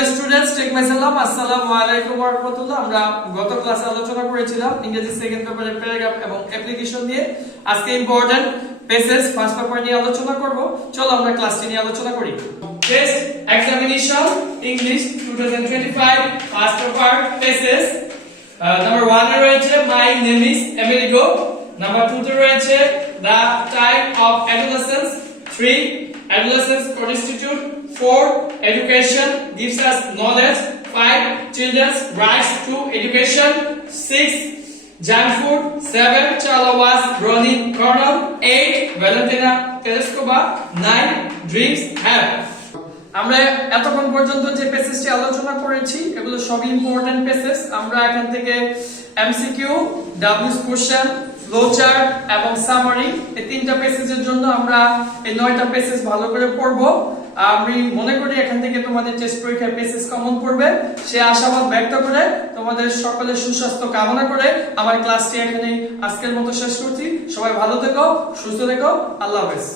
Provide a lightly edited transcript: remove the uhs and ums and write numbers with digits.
Dear students, take my সালাম, আসসালামু আলাইকুম ওয়া রাহমাতুল্লাহ। আমরা গত ক্লাসে আলোচনা করেছিলাম ইংরেজি সেকেন্ড পেপারের প্যারাগ্রাফ এবং অ্যাপ্লিকেশন নিয়ে। আজকে ইম্পর্টেন্ট পেসেজ ফার্স্ট পেপার নিয়ে আলোচনা করব। চলো আমরা ক্লাসটি নিয়ে আলোচনা করি। Test examination English 2025 first paper passage. Number 1 এ রয়েছে my name is Amerigo. Number 2 তে রয়েছে the type of adolescence. 3 adolescence constitute. 4 education gives us knowledge. 5 children's rights to education. 6 junk food. 7 Chala was grown in Cornell. 8 Valentina Tereshkova. 9 dreams have. আমরা এতক্ষণ পর্যন্ত যে পেসেজটি আলোচনা করেছি এগুলো সবই ইম্পর্টেন্ট পেসেজ। আমরা এখান থেকে এমসিকিউ, ডাব্লিউএস কোশ্চেন, ফ্লোচার্ট এবং সামারি এই তিনটা পেসেজের জন্য আমরা এই 9টা পেসেজ ভালো করে পড়ব। আমি মনে করি এখান থেকে তোমাদের টেস্ট পরীক্ষায় পেসেজ কমন পড়বে, সে আশাবাদ ব্যক্ত করে তোমাদের সকলের সুস্বাস্থ্য কামনা করে আমার ক্লাসটি এখানেই আজকের মতো শেষ করছি। সবাই ভালো থেকো, সুস্থ থেকো, আল্লাহ হাফেজ।